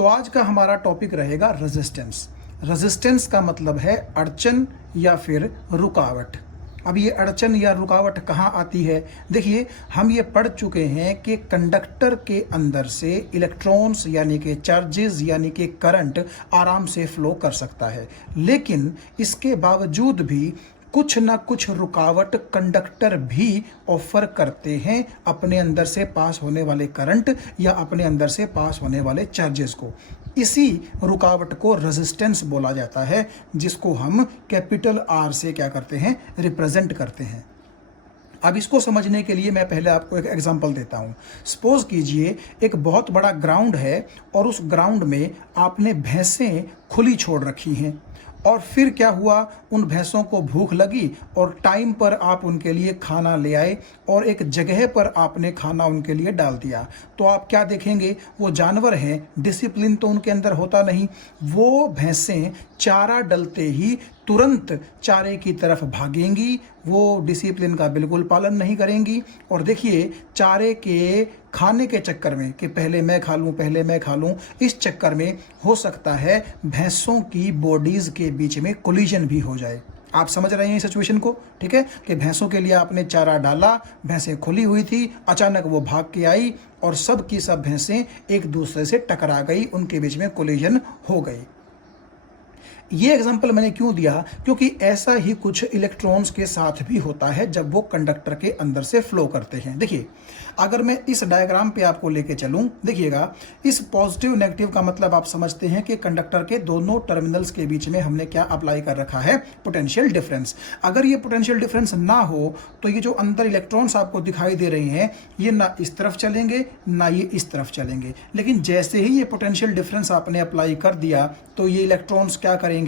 तो आज का हमारा टॉपिक रहेगा रेजिस्टेंस। रेजिस्टेंस का मतलब है अड़चन या फिर रुकावट। अब ये अड़चन या रुकावट कहाँ आती है? देखिए, हम ये पढ़ चुके हैं कि कंडक्टर के अंदर से इलेक्ट्रॉन्स यानी कि चार्जेस यानी कि करंट आराम से फ्लो कर सकता है, लेकिन इसके बावजूद भी कुछ ना कुछ रुकावट कंडक्टर भी ऑफर करते हैं अपने अंदर से पास होने वाले करंट या अपने अंदर से पास होने वाले चार्जेस को। इसी रुकावट को रेजिस्टेंस बोला जाता है, जिसको हम कैपिटल आर से क्या करते हैं, रिप्रेजेंट करते हैं। अब इसको समझने के लिए मैं पहले आपको एक एग्जांपल देता हूँ। सपोज कीजिए एक बहुत बड़ा ग्राउंड है और उस ग्राउंड में आपने भैंसें खुली छोड़ रखी हैं, और फिर क्या हुआ, उन भैंसों को भूख लगी और टाइम पर आप उनके लिए खाना ले आए और एक जगह पर आपने खाना उनके लिए डाल दिया। तो आप क्या देखेंगे, वो जानवर हैं, डिसिप्लिन तो उनके अंदर होता नहीं। वो भैंसें चारा डलते ही तुरंत चारे की तरफ भागेंगी, वो डिसिप्लिन का बिल्कुल पालन नहीं करेंगी। और देखिए, चारे के खाने के चक्कर में कि पहले मैं खा लूँ पहले मैं खा लूँ, इस चक्कर में हो सकता है भैंसों की बॉडीज के बीच में कोलिजन भी हो जाए। आप समझ रहे हैं इस सिचुएशन को? ठीक है, कि भैंसों के लिए आपने चारा डाला, भैंसें खुली हुई थी, अचानक वो भाग के आई और सब की सब भैंसें एक दूसरे से टकरा गई, उनके बीच में कोलिजन हो गई। ये एग्जांपल मैंने क्यों दिया? क्योंकि ऐसा ही कुछ इलेक्ट्रॉन्स के साथ भी होता है जब वो कंडक्टर के अंदर से फ्लो करते हैं। देखिए, अगर मैं इस डायग्राम पे आपको लेके चलूं, देखिएगा, इस पॉजिटिव नेगेटिव का मतलब आप समझते हैं कि कंडक्टर के दोनों टर्मिनल्स के बीच में हमने क्या अप्लाई कर रखा है, पोटेंशियल डिफरेंस। अगर ये पोटेंशियल डिफरेंस ना हो तो ये जो अंदर इलेक्ट्रॉन्स आपको दिखाई दे रहे हैं, ये ना इस तरफ चलेंगे ना ये इस तरफ चलेंगे। लेकिन जैसे ही ये पोटेंशियल डिफरेंस आपने अप्लाई कर दिया तो ये इलेक्ट्रॉन्स क्या करेंगे,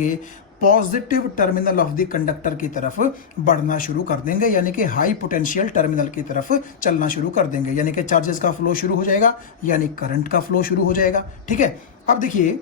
positive terminal of the conductor की तरफ बढ़ना शुरू कर देंगे, यानी कि हाई पोटेंशियल टर्मिनल की तरफ चलना शुरू कर देंगे, यानी कि चार्जेस का फ्लो शुरू हो जाएगा, यानी करंट का फ्लो शुरू हो जाएगा। ठीक है, अब देखिए,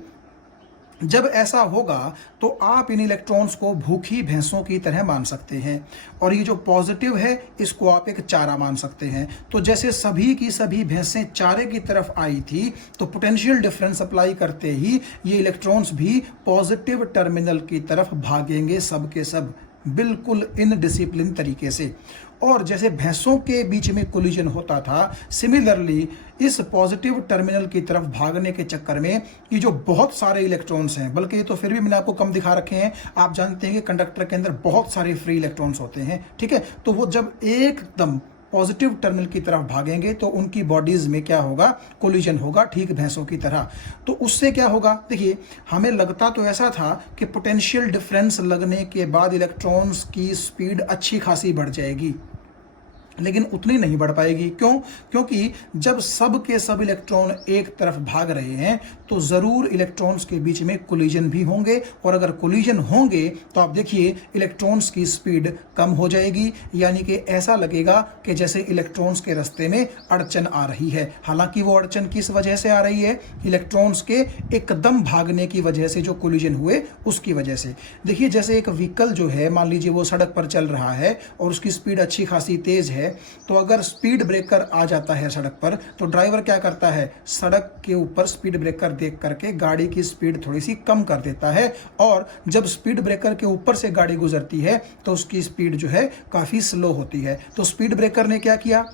जब ऐसा होगा तो आप इन इलेक्ट्रॉन्स को भूखी भैंसों की तरह मान सकते हैं, और ये जो पॉजिटिव है इसको आप एक चारा मान सकते हैं। तो जैसे सभी की सभी भैंसें चारे की तरफ आई थी, तो पोटेंशियल डिफरेंस अप्लाई करते ही ये इलेक्ट्रॉन्स भी पॉजिटिव टर्मिनल की तरफ भागेंगे, सब के सब बिल्कुल इनडिसिप्लिन तरीके से। और जैसे भैंसों के बीच में कोलिजन होता था, सिमिलरली इस पॉजिटिव टर्मिनल की तरफ भागने के चक्कर में ये जो बहुत सारे इलेक्ट्रॉन्स हैं, बल्कि ये तो फिर भी मैंने आपको कम दिखा रखे हैं, आप जानते हैं कि कंडक्टर के अंदर बहुत सारे फ्री इलेक्ट्रॉन्स होते हैं। ठीक है, तो वो जब एकदम पॉजिटिव टर्मिनल की तरफ भागेंगे तो उनकी बॉडीज में क्या होगा, कोलिजन होगा, ठीक भैंसों की तरह। तो उससे क्या होगा, देखिए, हमें लगता तो ऐसा था कि पोटेंशियल डिफरेंस लगने के बाद इलेक्ट्रॉन्स की स्पीड अच्छी खासी बढ़ जाएगी, लेकिन उतनी नहीं बढ़ पाएगी। क्यों? क्योंकि जब सब के सब इलेक्ट्रॉन एक तरफ भाग रहे हैं तो जरूर इलेक्ट्रॉन्स के बीच में कोलिजन भी होंगे, और अगर कोलिजन होंगे तो आप देखिए इलेक्ट्रॉन्स की स्पीड कम हो जाएगी, यानी कि ऐसा लगेगा कि जैसे इलेक्ट्रॉन्स के रास्ते में अड़चन आ रही है। हालांकि वो अड़चन किस वजह से आ रही है, इलेक्ट्रॉन्स के एकदम भागने की वजह से, जो कोलिजन हुए उसकी वजह से। देखिए, जैसे एक व्हीकल जो है, मान लीजिए वो सड़क पर चल रहा है और उसकी स्पीड अच्छी खासी तेज है, तो अगर स्पीड ब्रेकर आ जाता है सड़क पर, तो ड्राइवर क्या करता है, सड़क के ऊपर स्पीड ब्रेकर देख करके गाड़ी की स्पीड थोड़ी सी कम कर देता है, और जब स्पीड ब्रेकर के ऊपर से गाड़ी गुजरती है तो उसकी स्पीड जो है काफी स्लो होती है। तो स्पीड ब्रेकर ने क्या किया,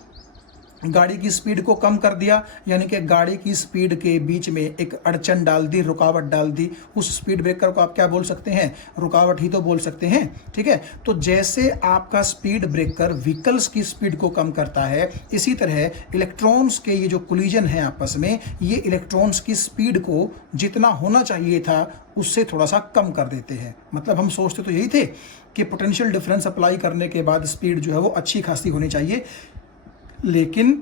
गाड़ी की स्पीड को कम कर दिया, यानी कि गाड़ी की स्पीड के बीच में एक अड़चन डाल दी, रुकावट डाल दी। उस स्पीड ब्रेकर को आप क्या बोल सकते हैं, रुकावट ही तो बोल सकते हैं। ठीक है, तो जैसे आपका स्पीड ब्रेकर व्हीकल्स की स्पीड को कम करता है, इसी तरह इलेक्ट्रॉन्स के ये जो कोलिजन है आपस में, ये इलेक्ट्रॉन्स की स्पीड को जितना होना चाहिए था उससे थोड़ा सा कम कर देते हैं। मतलब हम सोचते तो यही थे कि पोटेंशियल डिफरेंस अप्लाई करने के बाद स्पीड जो है वो अच्छी खासी होनी चाहिए, लेकिन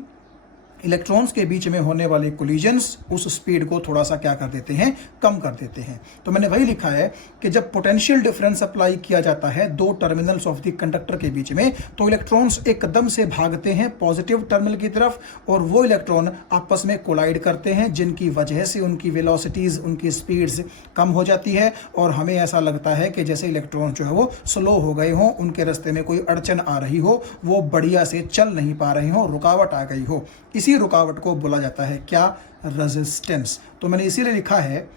इलेक्ट्रॉन्स के बीच में होने वाले कोलिजन्स उस स्पीड को थोड़ा सा क्या कर देते हैं, कम कर देते हैं। तो मैंने वही लिखा है कि जब पोटेंशियल डिफरेंस अप्लाई किया जाता है दो टर्मिनल्स ऑफ द कंडक्टर के बीच में, तो इलेक्ट्रॉन्स एकदम से भागते हैं पॉजिटिव टर्मिनल की तरफ, और वो इलेक्ट्रॉन आपस में कोलाइड करते हैं, जिनकी वजह से उनकी वेलोसिटीज, उनकी स्पीड्स कम हो जाती है, और हमें ऐसा लगता है कि जैसे इलेक्ट्रॉन जो है वो स्लो हो गए हों, उनके रास्ते में कोई अड़चन आ रही हो, वो बढ़िया से चल नहीं पा रहे हों, रुकावट आ गई हो। इसी उसी रुकावट को बोला जाता है क्या? रेजिस्टेंस। तो मैंने इसीलिए लिखा है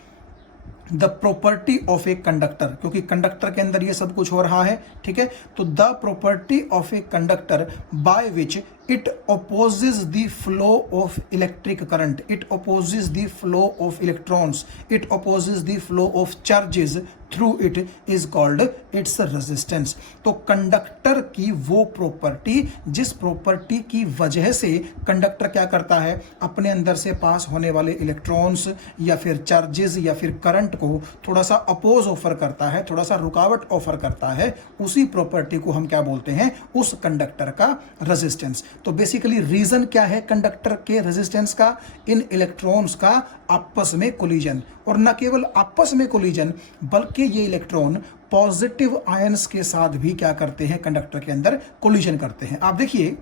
the property of a conductor, क्योंकि कंडक्टर के अंदर ये सब कुछ हो रहा है, ठीक है। तो the property of a conductor by which it opposes the flow of electric current, it opposes the flow of electrons, it opposes the flow of charges through it is called its resistance। तो conductor की वो property जिस property की वजह से conductor क्या करता है, अपने अंदर से पास होने वाले इलेक्ट्रॉन्स या फिर चार्जेस या फिर करंट को थोड़ा सा अपोज ऑफर करता है, थोड़ा सा रुकावट ऑफर करता है, उसी प्रॉपर्टी को हम क्या बोलते हैं? उस कंडक्टर का रेजिस्टेंस। तो बेसिकली रीजन क्या है कंडक्टर के रेजिस्टेंस का? इन इलेक्ट्रॉन्स का आपस में कोलिजन, और न केवल आपस में कोलिजन बल्कि ये इलेक्ट्रॉन पॉजिटिव आयंस के साथ भी क्या करते हैं? कंडक्टर के अंदर कोलिजन करते हैं। आप देखिए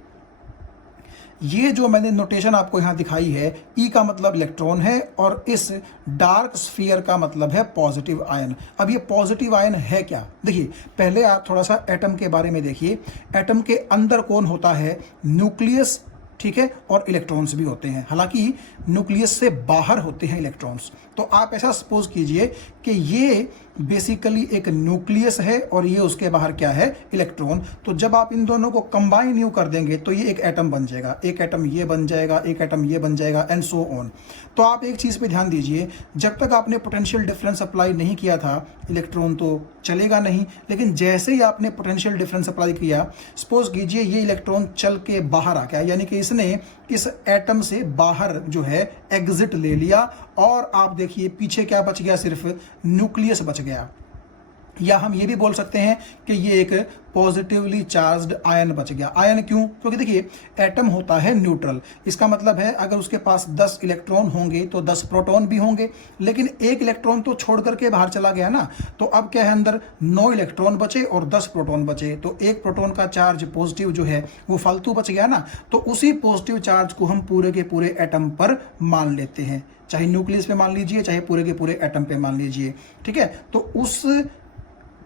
ये जो मैंने नोटेशन आपको यहां दिखाई है, ई का मतलब इलेक्ट्रॉन है और इस डार्क स्फीयर का मतलब है पॉजिटिव आयन। अब ये पॉजिटिव आयन है क्या? देखिए पहले आप थोड़ा सा एटम के बारे में देखिए। एटम के अंदर कौन होता है? न्यूक्लियस, ठीक है, और इलेक्ट्रॉन्स भी होते हैं। हालांकि न्यूक्लियस से बाहर होते हैं इलेक्ट्रॉन्स। तो आप ऐसा सपोज कीजिए कि ये बेसिकली एक न्यूक्लियस है और ये उसके बाहर क्या है? इलेक्ट्रॉन। तो जब आप इन दोनों को कंबाइन यूं कर देंगे तो ये एक एटम बन जाएगा, एक एटम ये बन जाएगा, एक एटम ये बन जाएगा, एंड सो ऑन। तो आप एक चीज पे ध्यान दीजिए, जब तक आपने पोटेंशियल डिफरेंस अप्लाई नहीं किया था इलेक्ट्रॉन तो चलेगा नहीं, लेकिन जैसे ही आपने पोटेंशियल डिफरेंस अप्लाई किया, सपोज कीजिए ये इलेक्ट्रॉन चल के बाहर आ गया, यानी कि इसने इस एटम से बाहर जो है एग्जिट ले लिया, और आप देखिए पीछे क्या बच गया? सिर्फ न्यूक्लियस बच गया। या हम ये भी बोल सकते हैं कि ये एक पॉजिटिवली चार्ज्ड आयन बच गया। आयन क्यों? क्योंकि देखिए एटम होता है न्यूट्रल, इसका मतलब है अगर उसके पास 10 इलेक्ट्रॉन होंगे तो 10 प्रोटॉन भी होंगे, लेकिन एक इलेक्ट्रॉन तो छोड़ करके बाहर चला गया ना, तो अब क्या है? अंदर 9 इलेक्ट्रॉन बचे और 10 प्रोटॉन बचे, तो एक प्रोटॉन का चार्ज पॉजिटिव जो है वो फालतू बच गया ना। तो उसी पॉजिटिव चार्ज को हम पूरे के पूरे एटम पर मान लेते हैं, चाहे न्यूक्लियस पे मान लीजिए, चाहे पूरे के पूरे एटम पे मान लीजिए, ठीक है। तो उस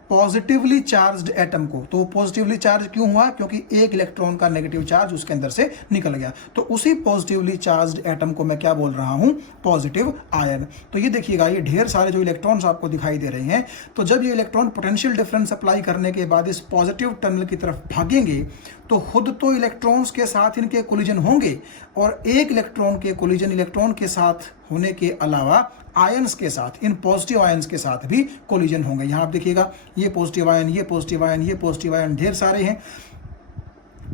पॉजिटिवली चार्ज्ड एटम को, तो पॉजिटिवली चार्ज क्यों हुआ? क्योंकि एक इलेक्ट्रॉन का नेगेटिव चार्ज उसके अंदर से निकल गया। तो उसी पॉजिटिवली चार्ज्ड एटम को मैं क्या बोल रहा हूं? Positive ion. तो ये देखिएगा, ये ढेर सारे जो इलेक्ट्रॉन्स आपको दिखाई दे रहे हैं, तो जब ये इलेक्ट्रॉन पोटेंशियल डिफरेंस अप्लाई करने के बाद इस पॉजिटिव टर्मिनल की तरफ भागेंगे तो खुद तो इलेक्ट्रॉन्स के साथ इनके कोलिजन होंगे, और एक इलेक्ट्रॉन के कोलिजन इलेक्ट्रॉन के साथ होने के अलावा आयंस के साथ, इन पॉजिटिव आयंस के साथ भी कोलिजन होंगे। यहां आप देखिएगा ये पॉजिटिव आयन, ये पॉजिटिव आयन, ये पॉजिटिव आयन, ढेर सारे हैं।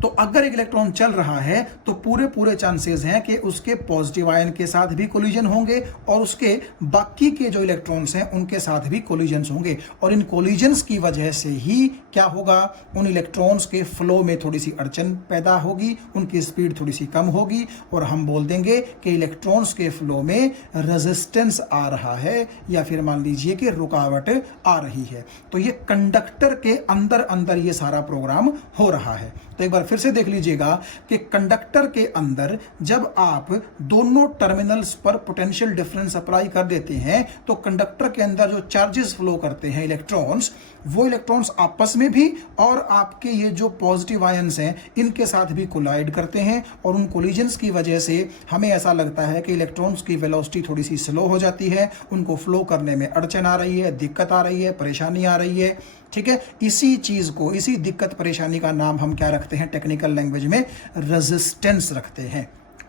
तो अगर एक इलेक्ट्रॉन चल रहा है तो पूरे पूरे चांसेस हैं कि उसके पॉजिटिव आयन के साथ भी कोलिजन होंगे और उसके बाकी के जो इलेक्ट्रॉन्स हैं उनके साथ भी कोलिजन्स होंगे, और इन कोलिजन्स की वजह से ही क्या होगा? उन इलेक्ट्रॉन्स के फ्लो में थोड़ी सी अड़चन पैदा होगी, उनकी स्पीड थोड़ी सी कम होगी, और हम बोल देंगे कि इलेक्ट्रॉन्स के फ्लो में रेजिस्टेंस आ रहा है, या फिर मान लीजिए कि रुकावट आ रही है। तो ये कंडक्टर के अंदर अंदर ये सारा प्रोग्राम हो रहा है। तो एक बार फिर से देख लीजिएगा कि कंडक्टर के अंदर जब आप दोनों टर्मिनल्स पर पोटेंशियल डिफरेंस अप्लाई कर देते हैं तो कंडक्टर के अंदर जो चार्जेस फ्लो करते हैं इलेक्ट्रॉन्स, वो इलेक्ट्रॉन्स आपस में भी और आपके ये जो पॉजिटिव आयंस हैं इनके साथ भी कोलाइड करते हैं, और उन कोलिजन्स की वजह से हमें ऐसा लगता है कि इलेक्ट्रॉन्स की वेलोसिटी थोड़ी सी स्लो हो जाती है, उनको फ्लो करने में अड़चन आ रही है, दिक्कत आ रही है, परेशानी आ रही है, ठीक है। इसी चीज को, इसी दिक्कत परेशानी का नाम हम क्या रखते हैं? टेक्निकल लैंग्वेज में रेजिस्टेंस रखते हैं।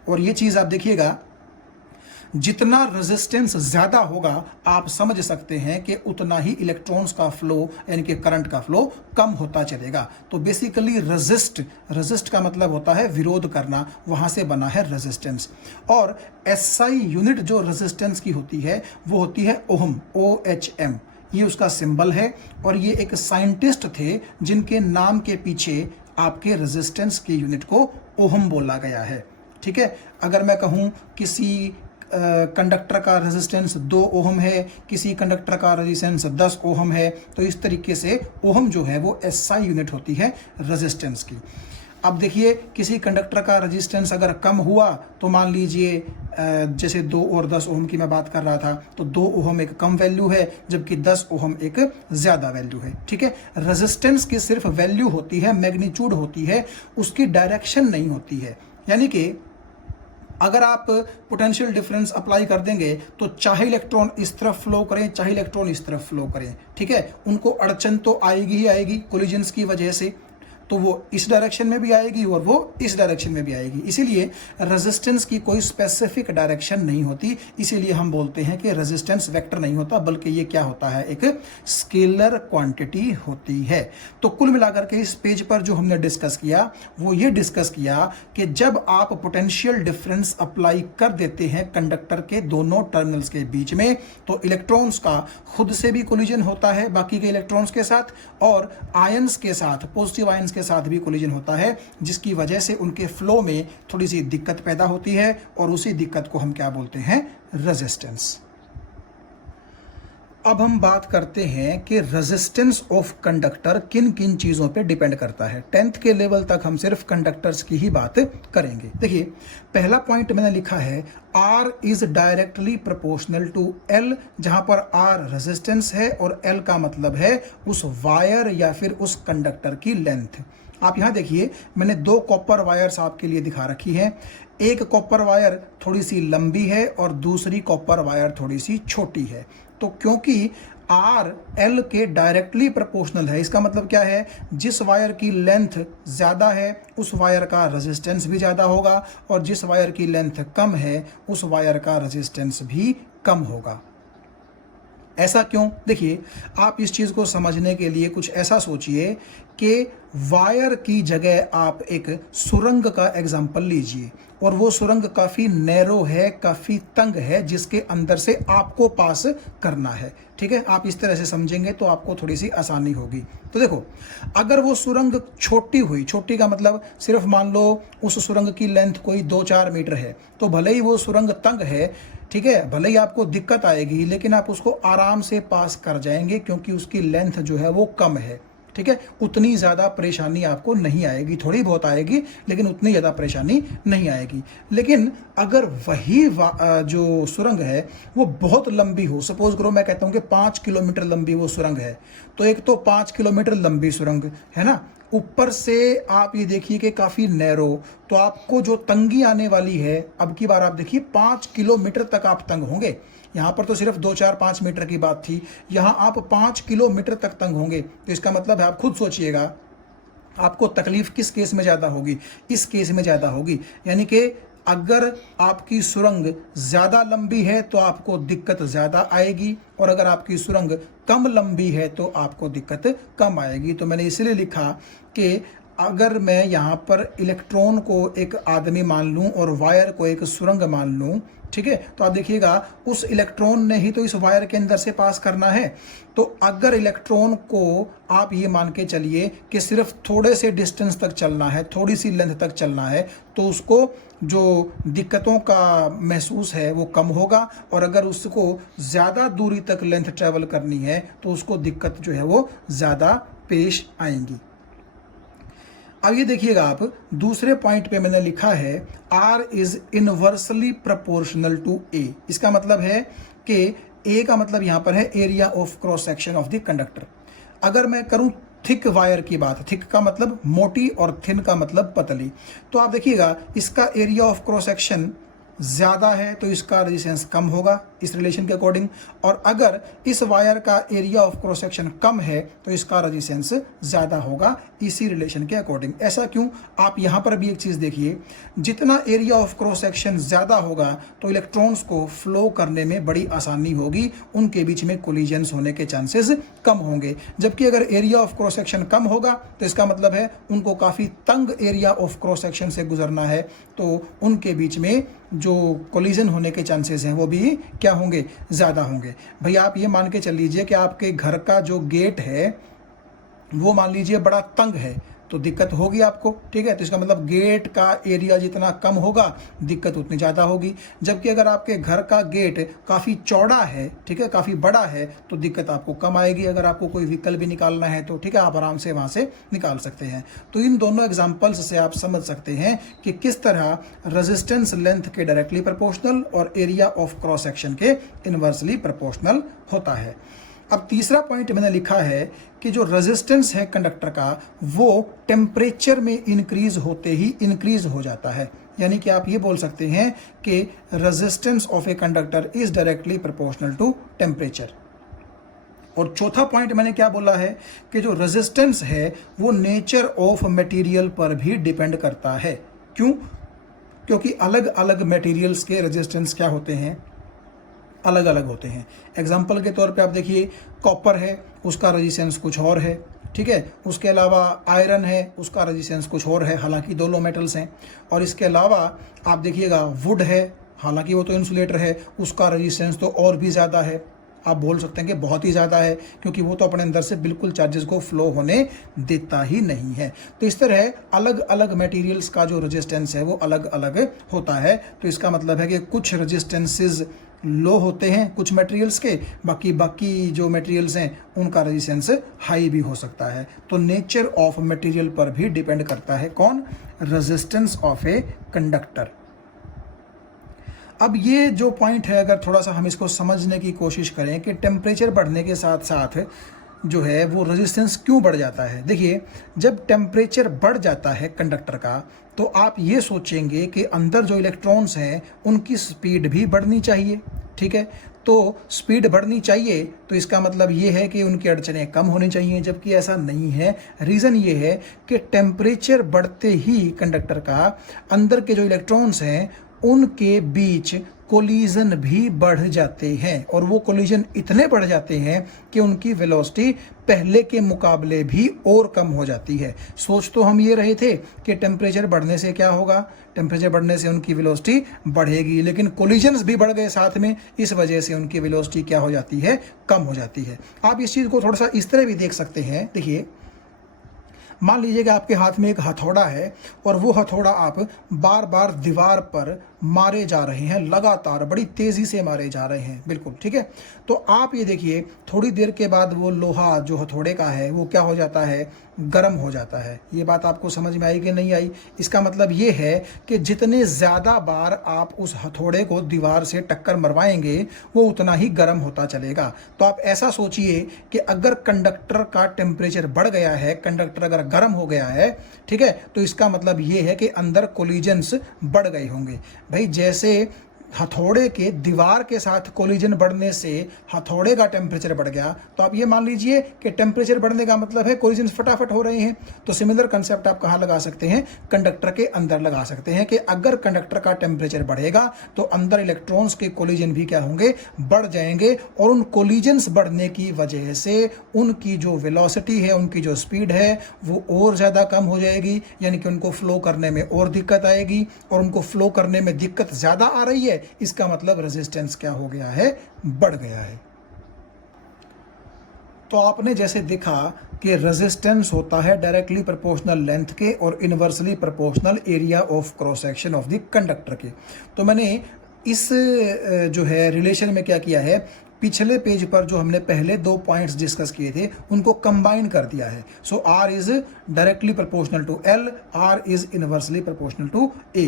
और ये चीज आप देखिएगा, जितना रेजिस्टेंस ज्यादा होगा आप समझ सकते हैं कि उतना ही इलेक्ट्रॉन्स का फ्लो यानी कि करंट का फ्लो कम होता चलेगा। तो बेसिकली रेजिस्ट का मतलब होता है विरोध करना, वहां से बना है रेजिस्टेंस। और एसआई यूनिट जो रेजिस्टेंस की होती है वो होती है ओहम, OHM, ये उसका सिंबल है। और ये एक साइंटिस्ट थे जिनके नाम के पीछे आपके रेजिस्टेंस के यूनिट को ओहम बोला गया है, ठीक है। अगर मैं कहूं किसी कंडक्टर का रेजिस्टेंस 2 ओहम है, किसी कंडक्टर का रेजिस्टेंस 10 ओहम है, तो इस तरीके से ओहम जो है वो एसआई यूनिट होती है रेजिस्टेंस की। अब देखिए किसी कंडक्टर का रेजिस्टेंस अगर कम हुआ तो मान लीजिए जैसे 2 और 10 ओहम की मैं बात कर रहा था, तो 2 ओहम एक कम वैल्यू है जबकि 10 ओहम एक ज्यादा वैल्यू है, ठीक है। रेजिस्टेंस की सिर्फ वैल्यू होती है, मैग्नीट्यूड होती है, उसकी डायरेक्शन नहीं होती है। यानी कि अगर आप पोटेंशियल डिफरेंस अप्लाई कर देंगे तो चाहे इलेक्ट्रॉन इस तरफ फ्लो करें चाहे इलेक्ट्रॉन इस तरफ फ्लो करें, ठीक है, उनको अड़चन तो आएगी ही आएगी कोलिजन्स की वजह से। तो वो इस डायरेक्शन में भी आएगी और वो इस डायरेक्शन में भी आएगी। इसीलिए रेजिस्टेंस की कोई स्पेसिफिक डायरेक्शन नहीं होती, इसीलिए हम बोलते हैं कि रेजिस्टेंस वेक्टर नहीं होता, बल्कि ये क्या होता है, एक स्केलर क्वांटिटी होती है। तो कुल मिलाकर के इस पेज पर जो हमने डिस्कस किया वो ये डिस्कस किया कि जब आप पोटेंशियल डिफरेंस अप्लाई कर देते हैं कंडक्टर के दोनों टर्मिनल्स के बीच में, तो इलेक्ट्रॉन्स का खुद से भी कोलिजन होता है बाकी के इलेक्ट्रॉन्स के साथ, और आयंस के साथ, पॉजिटिव आयंस के साथ भी कोलिजन होता है, जिसकी वजह से उनके फ्लो में थोड़ी सी दिक्कत पैदा होती है, और उसी दिक्कत को हम क्या बोलते हैं, रेजिस्टेंस। अब हम बात करते हैं कि रेजिस्टेंस ऑफ कंडक्टर किन किन चीजों पे डिपेंड करता है। 10th के लेवल तक हम सिर्फ कंडक्टर्स की ही बात करेंगे। देखिए, पहला पॉइंट मैंने लिखा है R is directly proportional to L, जहां पर R रेजिस्टेंस है और L का मतलब है उस वायर या फिर उस कंडक्टर की लेंथ। आप यहां देखिए, मैंने 2 कॉपर वायर्स आपके लिए दिखा रखी हैं। एक कॉपर वायर थोड़ी सी लंबी है और दूसरी कॉपर वायर थोड़ी सी छोटी है। तो क्योंकि R L के डायरेक्टली प्रोपोर्शनल है, इसका मतलब क्या है, जिस वायर की लेंथ ज़्यादा है उस वायर का रेजिस्टेंस भी ज़्यादा होगा, और जिस वायर की लेंथ कम है उस वायर का रेजिस्टेंस भी कम होगा। ऐसा क्यों? देखिए, आप इस चीज़ को समझने के लिए कुछ ऐसा सोचिए कि वायर की जगह आप एक सुरंग का एग्जाम्पल लीजिए, और वो सुरंग काफ़ी नैरो है, काफ़ी तंग है, जिसके अंदर से आपको पास करना है। ठीक है, आप इस तरह से समझेंगे तो आपको थोड़ी सी आसानी होगी। तो देखो, अगर वो सुरंग छोटी हुई, छोटी का मतलब सिर्फ मान लो उस सुरंग की लेंथ कोई 2-4 मीटर है, तो भले ही वो सुरंग तंग है, ठीक है, भले ही आपको दिक्कत आएगी, लेकिन आप उसको आराम से पास कर जाएंगे क्योंकि उसकी लेंथ जो है वो कम है। ठीक है, उतनी ज़्यादा परेशानी आपको नहीं आएगी, थोड़ी बहुत आएगी लेकिन उतनी ज़्यादा परेशानी नहीं आएगी। लेकिन अगर वही जो सुरंग है वो बहुत लंबी हो, सपोज करो मैं कहता हूँ कि 5 किलोमीटर लंबी वो सुरंग है, तो एक तो 5 किलोमीटर लंबी सुरंग है ना, ऊपर से आप ये देखिए कि काफ़ी नैरो, तो आपको जो तंगी आने वाली है, अब की बार आप देखिए 5 किलोमीटर तक आप तंग होंगे। यहाँ पर तो सिर्फ 2-4-5 मीटर की बात थी, यहाँ आप 5 किलोमीटर तक तंग होंगे। तो इसका मतलब है, आप खुद सोचिएगा आपको तकलीफ किस केस में ज़्यादा होगी, इस केस में ज़्यादा होगी। यानी कि अगर आपकी सुरंग ज़्यादा लंबी है तो आपको दिक्कत ज़्यादा आएगी, और अगर आपकी सुरंग कम लंबी है तो आपको दिक्कत कम आएगी। तो मैंने इसलिए लिखा कि अगर मैं यहाँ पर इलेक्ट्रॉन को एक आदमी मान लूँ और वायर को एक सुरंग मान लूँ, ठीक है, तो आप देखिएगा उस इलेक्ट्रॉन ने ही तो इस वायर के अंदर से पास करना है। तो अगर इलेक्ट्रॉन को आप ये मान के चलिए कि सिर्फ थोड़े से डिस्टेंस तक चलना है, थोड़ी सी लेंथ तक चलना है, तो उसको जो दिक्कतों का महसूस है वो कम होगा, और अगर उसको ज़्यादा दूरी तक लेंथ ट्रेवल करनी है तो उसको दिक्कत जो है वो ज़्यादा पेश आएंगी। अब ये देखिएगा, आप दूसरे पॉइंट पे मैंने लिखा है R is inversely proportional to A। इसका मतलब है कि A का मतलब यहाँ पर है area of cross section of the conductor. अगर मैं करूँ थिक वायर की बात, थिक का मतलब मोटी और थिन का मतलब पतली, तो आप देखिएगा इसका एरिया ऑफ क्रॉस सेक्शन ज़्यादा है तो इसका रेजिस्टेंस कम होगा इस रिलेशन के अकॉर्डिंग, और अगर इस वायर का एरिया ऑफ क्रॉस सेक्शन कम है तो इसका रेजिस्टेंस ज़्यादा होगा इसी रिलेशन के अकॉर्डिंग। ऐसा क्यों? आप यहाँ पर भी एक चीज़ देखिए, जितना एरिया ऑफ क्रॉस सेक्शन ज़्यादा होगा तो इलेक्ट्रॉन्स को फ्लो करने में बड़ी आसानी होगी, उनके बीच में कोलिजन्स होने के चांसेस कम होंगे। जबकि अगर एरिया ऑफ क्रॉस सेक्शन कम होगा तो इसका मतलब है उनको काफ़ी तंग एरिया ऑफ क्रॉस सेक्शन से गुजरना है, तो उनके बीच में जो कोलिजन होने के चांसेस हैं वो भी क्या होंगे, ज़्यादा होंगे। भाई आप ये मान के चल लीजिए कि आपके घर का जो गेट है वो मान लीजिए बड़ा तंग है, तो दिक्कत होगी आपको। ठीक है, तो इसका मतलब गेट का एरिया जितना कम होगा दिक्कत उतनी ज़्यादा होगी। जबकि अगर आपके घर का गेट काफ़ी चौड़ा है, ठीक है, काफ़ी बड़ा है, तो दिक्कत आपको कम आएगी। अगर आपको कोई व्हीकल भी निकालना है तो ठीक है, आप आराम से वहाँ से निकाल सकते हैं। तो इन दोनों एग्जाम्पल्स से आप समझ सकते हैं कि किस तरह रेजिस्टेंस लेंथ के डायरेक्टली प्रोपोर्शनल और एरिया ऑफ क्रॉस सेक्शन के इनवर्सली प्रोपोर्शनल होता है। अब तीसरा पॉइंट मैंने लिखा है कि जो रेजिस्टेंस है कंडक्टर का वो टेम्परेचर में इंक्रीज होते ही इंक्रीज हो जाता है। यानी कि आप ये बोल सकते हैं कि resistance of a conductor is directly proportional to temperature. और चौथा पॉइंट मैंने क्या बोला है कि जो रेजिस्टेंस है वो नेचर ऑफ मटेरियल पर भी डिपेंड करता है। क्यों? क्योंकि अलग अलग मटेरियल्स के रेजिस्टेंस क्या होते हैं, अलग अलग होते हैं। एग्जाम्पल के तौर पे आप देखिए, कॉपर है, उसका रेजिस्टेंस कुछ और है, ठीक है। उसके अलावा आयरन है, उसका रेजिस्टेंस कुछ और है, हालांकि दोनों मेटल्स हैं। और इसके अलावा आप देखिएगा वुड है, हालांकि वो तो इंसुलेटर है, उसका रेजिस्टेंस तो और भी ज़्यादा है, आप बोल सकते हैं कि बहुत ही ज़्यादा है, क्योंकि वो तो अपने अंदर से बिल्कुल चार्जेस को फ्लो होने देता ही नहीं है। तो इस तरह अलग अलग मटेरियल्स का जो रेजिस्टेंस है वो अलग अलग होता है। तो इसका मतलब है कि कुछ रेजिस्टेंसेस लो होते हैं कुछ मटेरियल्स के, बाकी जो मटेरियल्स हैं उनका रेजिस्टेंस हाई भी हो सकता है। तो नेचर ऑफ मटेरियल पर भी डिपेंड करता है कौन? Resistance of a conductor. अब ये जो पॉइंट है, अगर थोड़ा सा हम इसको समझने की कोशिश करें कि टेम्परेचर बढ़ने के साथ साथ जो है वो रेजिस्टेंस क्यों बढ़ जाता है। देखिए, जब टेम्परेचर बढ़ जाता है कंडक्टर का, तो आप ये सोचेंगे कि अंदर जो इलेक्ट्रॉन्स हैं उनकी स्पीड भी बढ़नी चाहिए, ठीक है। तो स्पीड बढ़नी चाहिए, तो इसका मतलब ये है कि उनकी अड़चनें कम होनी चाहिए, जबकि ऐसा नहीं है। रीज़न ये है कि टेम्परेचर बढ़ते ही कंडक्टर का अंदर के जो इलेक्ट्रॉन्स हैं उनके बीच कोलिजन भी बढ़ जाते हैं, और वो कोलिजन इतने बढ़ जाते हैं कि उनकी वेलोसिटी पहले के मुकाबले भी और कम हो जाती है। सोच तो हम ये रहे थे कि टेम्परेचर बढ़ने से क्या होगा, टेम्परेचर बढ़ने से उनकी वेलोसिटी बढ़ेगी, लेकिन कोलिजन्स भी बढ़ गए साथ में, इस वजह से उनकी वेलोसिटी क्या हो जाती है, कम हो जाती है। आप इस चीज़ को थोड़ा सा इस तरह भी देख सकते हैं। देखिए, मान लीजिए कि आपके हाथ में एक हथौड़ा है और वो हथौड़ा आप बार बार दीवार पर मारे जा रहे हैं, लगातार बड़ी तेज़ी से मारे जा रहे हैं, बिल्कुल ठीक है। तो आप ये देखिए, थोड़ी देर के बाद वो लोहा जो हथौड़े का है वो क्या हो जाता है, गर्म हो जाता है। ये बात आपको समझ में आई कि नहीं आई? इसका मतलब ये है कि जितने ज़्यादा बार आप उस हथौड़े को दीवार से टक्कर मरवाएंगे वो उतना ही गर्म होता चलेगा। तो आप ऐसा सोचिए कि अगर कंडक्टर का टेम्परेचर बढ़ गया है, कंडक्टर अगर गर्म हो गया है, ठीक है, तो इसका मतलब ये है कि अंदर कोलिजन्स बढ़ गए होंगे। भाई, जैसे हथौड़े के दीवार के साथ कोलिजन बढ़ने से हथौड़े का टेम्परेचर बढ़ गया, तो आप ये मान लीजिए कि टेम्परेचर बढ़ने का मतलब है कोलिजन फटाफट हो रहे हैं। तो सिमिलर कंसेप्ट आप कहाँ लगा सकते हैं? कंडक्टर के अंदर लगा सकते हैं कि अगर कंडक्टर का टेम्परेचर बढ़ेगा तो अंदर इलेक्ट्रॉन्स के कोलिजन भी क्या होंगे, बढ़ जाएंगे, और उन कोलिजन्स बढ़ने की वजह से उनकी जो वेलोसिटी है, उनकी जो स्पीड है वो और ज़्यादा कम हो जाएगी, यानी कि उनको फ्लो करने में और दिक्कत आएगी, और उनको फ्लो करने में दिक्कत ज़्यादा आ रही है, इसका मतलब रेजिस्टेंस क्या हो गया है, बढ़ गया है। तो आपने जैसे देखा कि रेजिस्टेंस होता है डायरेक्टली प्रोपोर्शनल लेंथ के और inversely proportional area of cross section of the conductor के। तो मैंने इस जो है रिलेशन में क्या किया है, पिछले पेज पर जो हमने पहले 2 पॉइंट्स डिस्कस किए थे उनको कंबाइन कर दिया है। So R is directly proportional to L, R is inversely proportional to A।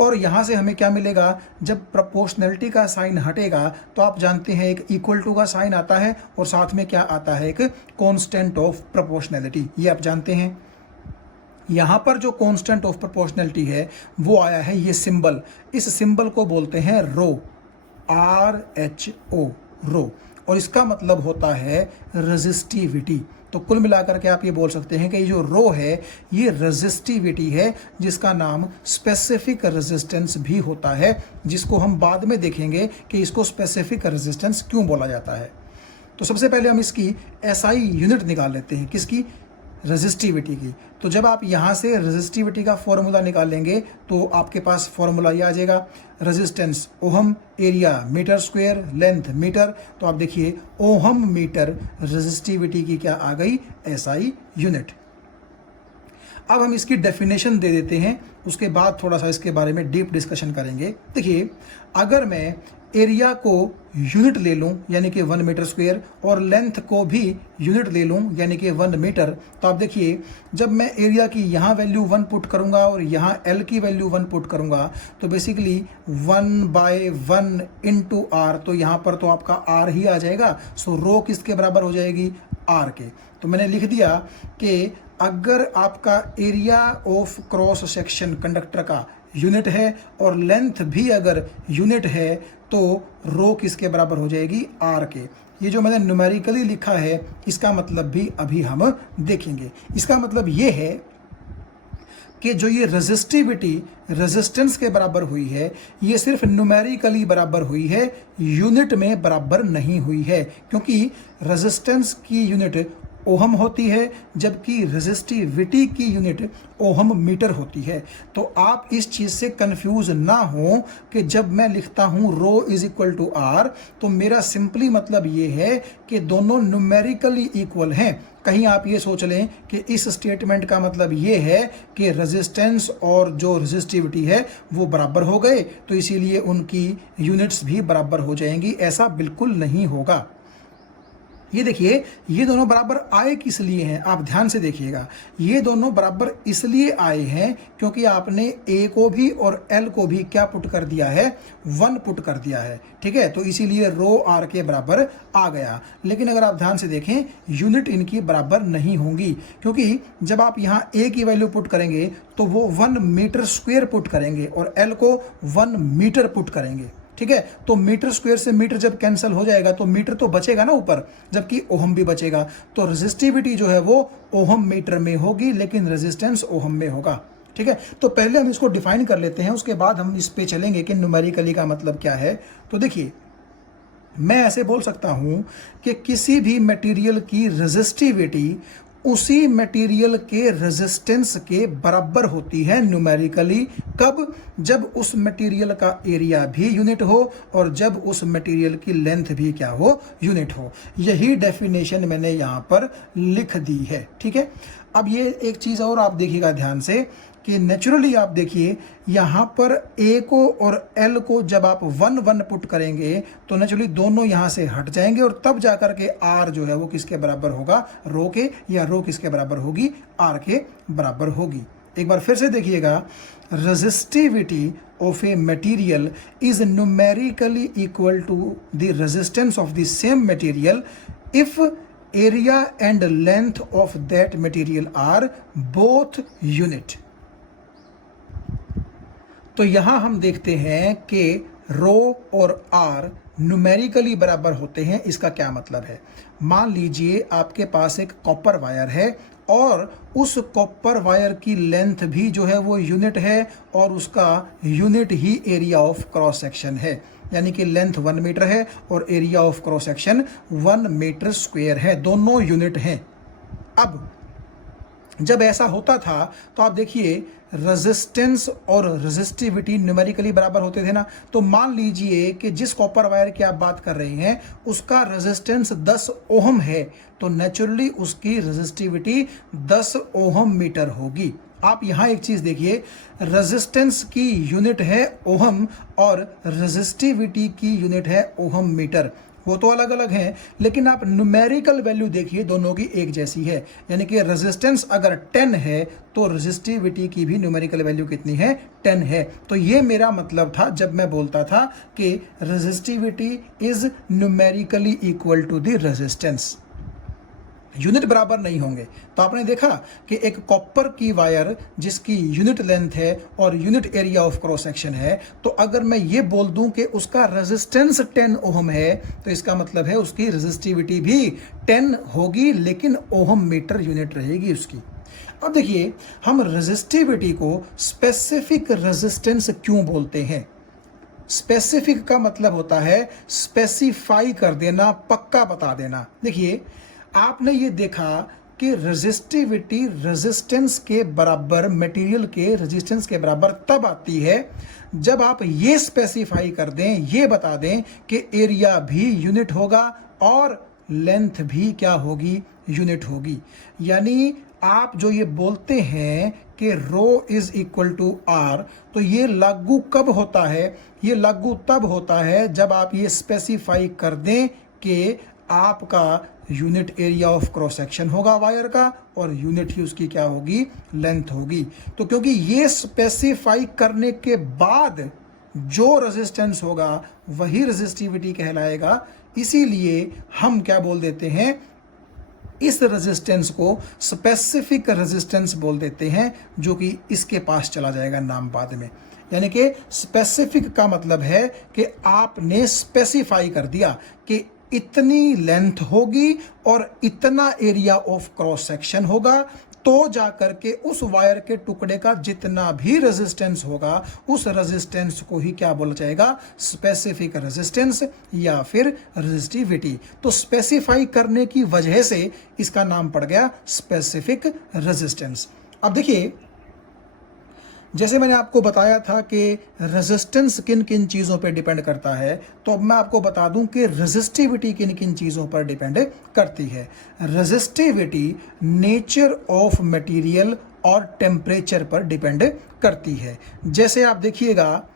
और यहाँ से हमें क्या मिलेगा, जब प्रोपोर्शनलिटी का साइन हटेगा तो आप जानते हैं एक इक्वल टू का साइन आता है, और साथ में क्या आता है, एक कांस्टेंट ऑफ प्रोपोर्शनलिटी, ये आप जानते हैं। यहाँ पर जो कांस्टेंट ऑफ प्रोपोर्शनलिटी है वो आया है ये सिंबल, इस सिंबल को बोलते हैं रो, RHO, रो, और इसका मतलब होता है रेजिस्टिविटी। तो कुल मिलाकर के आप ये बोल सकते हैं कि ये जो रो है ये रेजिस्टिविटी है, जिसका नाम स्पेसिफिक रेजिस्टेंस भी होता है, जिसको हम बाद में देखेंगे कि इसको स्पेसिफिक रेजिस्टेंस क्यों बोला जाता है। तो सबसे पहले हम इसकी SI यूनिट निकाल लेते हैं, किसकी, रेजिस्टिविटी की। तो जब आप यहाँ से रेजिस्टिविटी का फॉर्मूला निकालेंगे तो आपके पास फॉर्मूला ये आ जाएगा, resistance ohm, area metre square, length metre. तो आप देखिए ओहम मीटर रेजिस्टिविटी की क्या आ गई, SI यूनिट। अब हम इसकी डेफिनेशन दे देते हैं, उसके बाद थोड़ा सा इसके बारे में डीप डिस्कशन करेंगे। देखिए, अगर मैं एरिया को यूनिट ले लूं यानी कि 1 मीटर स्क्वायर, और लेंथ को भी यूनिट ले लूं यानी कि 1 मीटर, तो आप देखिए जब मैं एरिया की यहाँ वैल्यू 1 पुट करूँगा और यहाँ L की वैल्यू 1 पुट करूँगा तो बेसिकली 1/1 इंटू R, तो यहाँ पर तो आपका R ही आ जाएगा। सो रो किसके बराबर हो जाएगी, R के। तो मैंने लिख दिया कि अगर आपका area of cross section conductor का यूनिट है और लेंथ भी अगर यूनिट है तो रो किसके बराबर हो जाएगी, आर के। ये जो मैंने न्यूमेरिकली लिखा है इसका मतलब भी अभी हम देखेंगे। इसका मतलब ये है कि जो ये रेजिस्टिविटी रेजिस्टेंस के बराबर हुई है ये सिर्फ न्यूमेरिकली बराबर हुई है, यूनिट में बराबर नहीं हुई है, क्योंकि रेजिस्टेंस की यूनिट ओहम होती है जबकि रेजिस्टिविटी की यूनिट ओहम मीटर होती है। तो आप इस चीज़ से कंफ्यूज ना हो कि जब मैं लिखता हूँ रो इज इक्वल टू आर तो मेरा सिंपली मतलब ये है कि दोनों न्यूमेरिकली इक्वल हैं। कहीं आप ये सोच लें कि इस स्टेटमेंट का मतलब ये है कि रेजिस्टेंस और जो रेजिस्टिविटी है वो बराबर हो गए तो इसीलिए उनकी यूनिट्स भी बराबर हो जाएंगी, ऐसा बिल्कुल नहीं होगा। ये देखिए ये दोनों बराबर आए किस लिए हैं, आप ध्यान से देखिएगा। ये दोनों बराबर इसलिए आए हैं क्योंकि आपने ए को भी और एल को भी क्या पुट कर दिया है, 1 पुट कर दिया है, ठीक है। तो इसीलिए रो आर के बराबर आ गया। लेकिन अगर आप ध्यान से देखें यूनिट इनकी बराबर नहीं होंगी, क्योंकि जब आप यहाँ ए की वैल्यू पुट करेंगे तो वो 1 मीटर स्क्वायर पुट करेंगे और एल को 1 मीटर पुट करेंगे, ठीक है। तो मीटर स्क्वायर से मीटर जब कैंसिल हो जाएगा तो मीटर तो बचेगा ना ऊपर, जबकि ओहम भी बचेगा। तो रेजिस्टिविटी जो है वो ओहम मीटर में होगी लेकिन रेजिस्टेंस ओहम में होगा, ठीक है। तो पहले हम इसको डिफाइन कर लेते हैं, उसके बाद हम इस पे चलेंगे कि न्यूमेरिकली का मतलब क्या है। तो देखिए मैं ऐसे बोल सकता हूं कि किसी भी मटेरियल की रेजिस्टिविटी उसी मटेरियल के रेजिस्टेंस के बराबर होती है न्यूमेरिकली। कब? जब उस मटेरियल का एरिया भी यूनिट हो और जब उस मटेरियल की लेंथ भी क्या हो, यूनिट हो। यही डेफिनेशन मैंने यहाँ पर लिख दी है, ठीक है। अब ये एक चीज़ और आप देखिएगा ध्यान से कि नेचुरली आप देखिए यहाँ पर ए को और एल को जब आप 1 पुट करेंगे तो नेचुरली दोनों यहाँ से हट जाएंगे और तब जाकर के आर जो है वो किसके बराबर होगा, रो के, या रो किसके बराबर होगी, आर के बराबर होगी। एक बार फिर से देखिएगा, resistivity of a material is numerically equal to the resistance of the same material if area and length of that material are both unit. तो यहां हम देखते हैं कि रो और आर न्यूमेरिकली बराबर होते हैं। इसका क्या मतलब है? मान लीजिए आपके पास एक कॉपर वायर है और उस कॉपर वायर की लेंथ भी जो है वो यूनिट है और उसका यूनिट ही एरिया ऑफ क्रॉस सेक्शन है, यानी कि लेंथ 1 मीटर है और area of cross section 1 metre square है, दोनों यूनिट हैं। अब जब ऐसा होता था तो आप देखिए रेजिस्टेंस और रेजिस्टिविटी न्यूमेरिकली बराबर होते थे ना। तो मान लीजिए कि जिस कॉपर वायर की आप बात कर रहे हैं उसका रेजिस्टेंस 10 ओहम है तो नेचुरली उसकी रेजिस्टिविटी 10 ओहम मीटर होगी। आप यहाँ एक चीज देखिए, रेजिस्टेंस की यूनिट है ओहम और रेजिस्टिविटी की यूनिट है ओहम मीटर। वो तो अलग अलग हैं लेकिन आप न्यूमेरिकल वैल्यू देखिए दोनों की एक जैसी है, यानी कि रेजिस्टेंस अगर 10 है तो रेजिस्टिविटी की भी न्यूमेरिकल वैल्यू कितनी है, 10 है। तो ये मेरा मतलब था जब मैं बोलता था कि resistivity is numerically equal to the resistance. Unit बराबर नहीं होंगे। तो आपने देखा कि एक कॉपर की वायर जिसकी यूनिट लेंथ है और unit area of cross section है, तो अगर मैं ये बोल दूं कि उसका रेजिस्टेंस 10 ओहम है तो इसका मतलब है उसकी रेजिस्टिविटी भी 10 होगी लेकिन ओहम मीटर यूनिट रहेगी उसकी। अब देखिए हम रेजिस्टिविटी को स्पेसिफिक रेजिस्टेंस क्यों बोलते हैं? स्पेसिफिक का मतलब होता है स्पेसिफाई कर देना, पक्का बता देना। देखिए आपने ये देखा कि रेजिस्टिविटी रेजिस्टेंस के बराबर, मटेरियल के रेजिस्टेंस के बराबर तब आती है जब आप ये स्पेसिफाई कर दें, ये बता दें कि एरिया भी यूनिट होगा और लेंथ भी क्या होगी, यूनिट होगी। यानी आप जो ये बोलते हैं कि रो इज इक्वल टू आर, तो ये लागू कब होता है? ये लागू तब होता है जब आप ये स्पेसिफाई कर दें कि आपका unit area of cross section होगा वायर का और यूनिट ही उसकी क्या होगी, लेंथ होगी। तो क्योंकि ये स्पेसिफाई करने के बाद जो रेजिस्टेंस होगा वही रेजिस्टिविटी कहलाएगा, इसीलिए हम क्या बोल देते हैं, इस रेजिस्टेंस को स्पेसिफिक रेजिस्टेंस बोल देते हैं, जो कि इसके पास चला जाएगा नाम बाद में। यानी कि स्पेसिफिक का मतलब है कि आपने स्पेसिफाई कर दिया कि इतनी लेंथ होगी और इतना एरिया ऑफ क्रॉस सेक्शन होगा, तो जाकर के उस वायर के टुकड़े का जितना भी रेजिस्टेंस होगा उस रेजिस्टेंस को ही क्या बोला जाएगा, स्पेसिफिक रेजिस्टेंस या फिर रेजिस्टिविटी। तो स्पेसिफाई करने की वजह से इसका नाम पड़ गया स्पेसिफिक रेजिस्टेंस। अब देखिए, जैसे मैंने आपको बताया था कि रेजिस्टेंस किन किन चीज़ों पर डिपेंड करता है, तो अब मैं आपको बता दूं कि रेजिस्टिविटी किन किन चीज़ों पर डिपेंड करती है। रेजिस्टिविटी नेचर ऑफ मटेरियल और टेम्परेचर पर डिपेंड करती है। जैसे आप देखिएगा,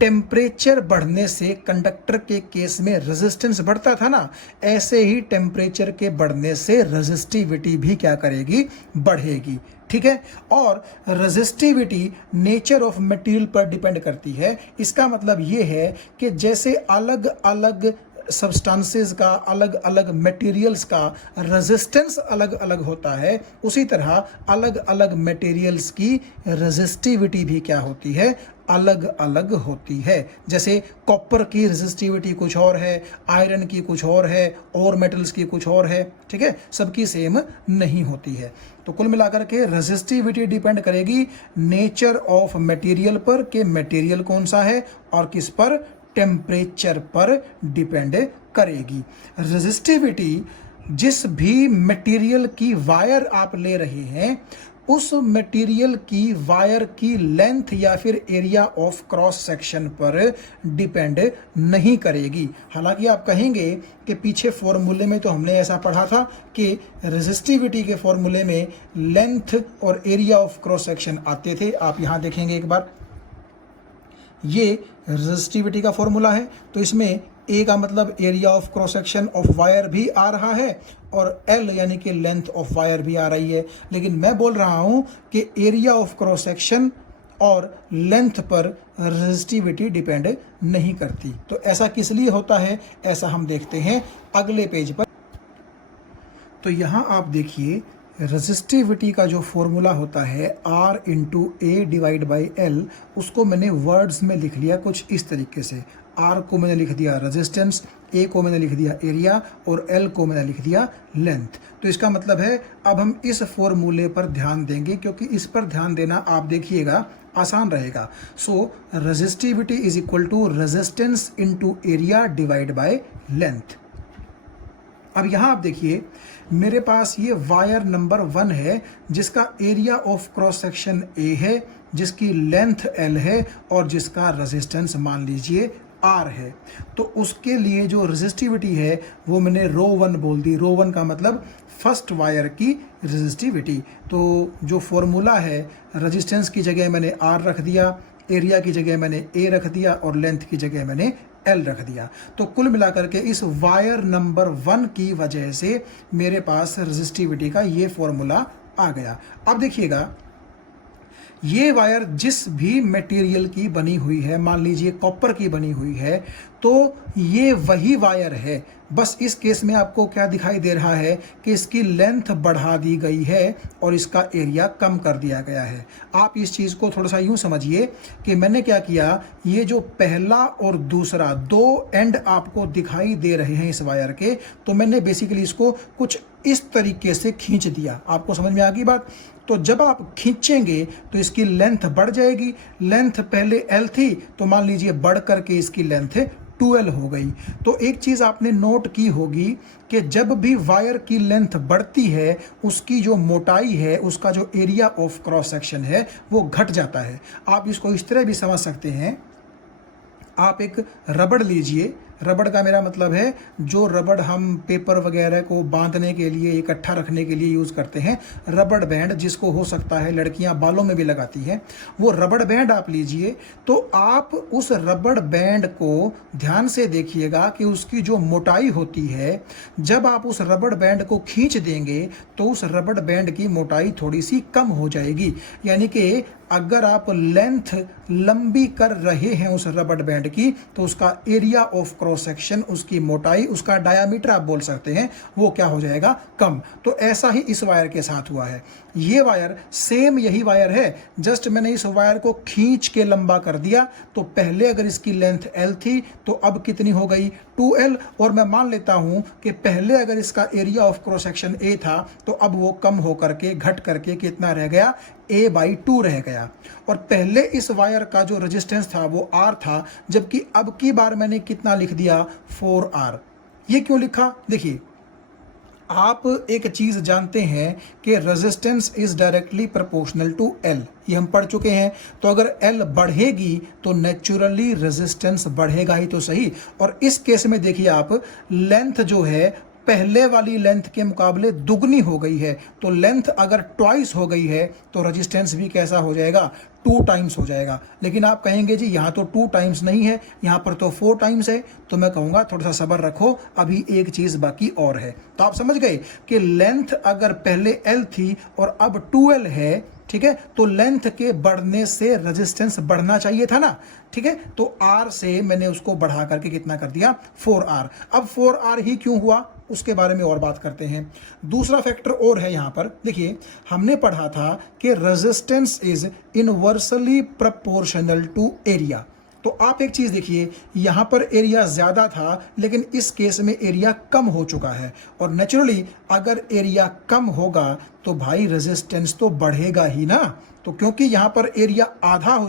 टेम्परेचर बढ़ने से कंडक्टर के केस में रेजिस्टेंस बढ़ता था ना, ऐसे ही टेम्परेचर के बढ़ने से रेजिस्टिविटी भी क्या करेगी, बढ़ेगी। ठीक है। और रेजिस्टिविटी नेचर ऑफ मटेरियल पर डिपेंड करती है। इसका मतलब ये है कि जैसे अलग अलग सब्सटेंसेस का, अलग अलग मटेरियल्स का रेजिस्टेंस अलग अलग होता है, उसी तरह अलग अलग मटेरियल्स की रेजिस्टिविटी भी क्या होती है, अलग अलग होती है। जैसे कॉपर की रेजिस्टिविटी कुछ और है, आयरन की कुछ और है, और मेटल्स की कुछ और है। ठीक है, सबकी सेम नहीं होती है। तो कुल मिलाकर के रेजिस्टिविटी डिपेंड करेगी नेचर ऑफ मटेरियल पर, कि मटेरियल कौन सा है, और किस पर, टेम्परेचर पर डिपेंड करेगी। रेजिस्टिविटी जिस भी मटेरियल की वायर आप ले रहे हैं, उस मटेरियल की वायर की लेंथ या फिर एरिया ऑफ क्रॉस सेक्शन पर डिपेंड नहीं करेगी। हालांकि आप कहेंगे कि पीछे फॉर्मूले में तो हमने ऐसा पढ़ा था कि रेजिस्टिविटी के फॉर्मूले में लेंथ और एरिया ऑफ क्रॉस सेक्शन आते थे। आप यहाँ देखेंगे एक बार, ये रेजिस्टिविटी का फॉर्मूला है, तो इसमें ए का मतलब area of cross section of wire भी आ रहा है, और एल यानी कि लेंथ ऑफ वायर भी आ रही है। लेकिन मैं बोल रहा हूं कि एरिया ऑफ क्रॉस सेक्शन और लेंथ पर रेजिस्टिविटी डिपेंड नहीं करती। तो ऐसा किस लिए होता है, ऐसा हम देखते हैं अगले पेज पर। तो यहाँ आप देखिए, रेजिस्टिविटी का जो फॉर्मूला होता है R into A divide by L, उसको मैंने वर्ड्स में लिख लिया कुछ इस तरीके से। R को मैंने लिख दिया रेजिस्टेंस, A को मैंने लिख दिया एरिया, और L को मैंने लिख दिया लेंथ। तो इसका मतलब है अब हम इस फॉर्मूले पर ध्यान देंगे, क्योंकि इस पर ध्यान देना आप देखिएगा आसान रहेगा। So resistivity is equal to resistance into area divide by length. अब यहाँ आप देखिए, मेरे पास ये वायर नंबर 1 है, जिसका area of cross section A है, जिसकी लेंथ L है, और जिसका रेजिस्टेंस मान लीजिए R है। तो उसके लिए जो रेजिस्टिविटी है वो मैंने रो 1 बोल दी। रो 1 का मतलब फर्स्ट वायर की रेजिस्टिविटी। तो जो फॉर्मूला है, रेजिस्टेंस की जगह मैंने R रख दिया, एरिया की जगह मैंने A रख दिया, और लेंथ की जगह मैंने L रख दिया। तो कुल मिलाकर के इस वायर नंबर 1 की वजह से मेरे पास रेजिस्टिविटी का ये फॉर्मूला आ गया। अब देखिएगा, ये वायर जिस भी मटेरियल की बनी हुई है, मान लीजिए कॉपर की बनी हुई है, तो ये वही वायर है। बस इस केस में आपको क्या दिखाई दे रहा है कि इसकी लेंथ बढ़ा दी गई है और इसका एरिया कम कर दिया गया है। आप इस चीज़ को थोड़ा सा यूँ समझिए कि मैंने क्या किया, ये जो पहला और दूसरा 2 एंड आपको दिखाई दे रहे हैं इस वायर के, तो मैंने बेसिकली इसको कुछ इस तरीके से खींच दिया। आपको समझ में आ गई बात? तो जब आप खींचेंगे तो इसकी लेंथ बढ़ जाएगी। लेंथ पहले L थी, तो मान लीजिए बढ़ करके इसकी लेंथ 2L हो गई। तो एक चीज़ आपने नोट की होगी कि जब भी वायर की लेंथ बढ़ती है, उसकी जो मोटाई है, उसका जो एरिया ऑफ क्रॉस सेक्शन है, वो घट जाता है। आप इसको इस तरह भी समझ सकते हैं, आप एक रबड़ लीजिए। रबड़ का मेरा मतलब है जो रबड़ हम पेपर वगैरह को बांधने के लिए, इकट्ठा रखने के लिए यूज़ करते हैं, रबड़ बैंड, जिसको हो सकता है लड़कियां बालों में भी लगाती हैं, वो रबड़ बैंड आप लीजिए। तो आप उस रबड़ बैंड को ध्यान से देखिएगा कि उसकी जो मोटाई होती है, जब आप उस रबड़ बैंड को खींच देंगे तो उस रबड़ बैंड की मोटाई थोड़ी सी कम हो जाएगी। यानी कि अगर आप लेंथ लंबी कर रहे हैं उस रबड़ बैंड की, तो उसका एरिया ऑफ क्रॉस सेक्शन, उसकी मोटाई, उसका डायामीटर आप बोल सकते हैं, वो क्या हो जाएगा, कम। तो ऐसा ही इस वायर के साथ हुआ है। ये वायर सेम यही वायर है, जस्ट मैंने इस वायर को खींच के लंबा कर दिया। तो पहले अगर इसकी लेंथ L थी तो अब कितनी हो गई, 2L। और मैं मान लेता हूं कि पहले अगर इसका area of cross section A था तो अब वो कम होकर के घट करके कितना रह गया, A/2 रह गया। और पहले इस वायर का जो रेजिस्टेंस था वो R था, जबकि अब की बार मैंने कितना लिख दिया, 4R। ये क्यों लिखा, देखिए आप एक चीज जानते हैं कि resistance is directly proportional to L, ये हम पढ़ चुके हैं। तो अगर L बढ़ेगी तो नेचुरली रेजिस्टेंस बढ़ेगा ही तो सही। और इस केस में देखिए आप, लेंथ जो है पहले वाली लेंथ के मुकाबले दुगनी हो गई है। तो लेंथ अगर ट्वाइस हो गई है तो रेजिस्टेंस भी कैसा हो जाएगा, 2 टाइम्स हो जाएगा। लेकिन आप कहेंगे जी यहाँ तो 2 टाइम्स नहीं है, यहाँ पर तो 4 टाइम्स है। तो मैं कहूँगा थोड़ा सा सब्र रखो, अभी एक चीज़ बाकी और है। तो आप समझ गए कि लेंथ अगर पहले L थी और अब 2L है, ठीक है, तो लेंथ के बढ़ने से रेजिस्टेंस बढ़ना चाहिए था ना, ठीक है। तो R से मैंने उसको बढ़ा करके कितना कर दिया, 4R। अब 4R ही क्यों हुआ उसके बारे में और बात करते हैं। दूसरा फैक्टर और है यहाँ पर, देखिए हमने पढ़ा था कि resistance is inversely proportional to area. तो आप एक चीज देखिए, यहां पर एरिया ज्यादा था लेकिन इस केस में एरिया कम हो चुका है। और नेचुरली अगर एरिया कम होगा तो भाई रेजिस्टेंस तो बढ़ेगा ही ना। तो क्योंकि यहां पर एरिया आधा हो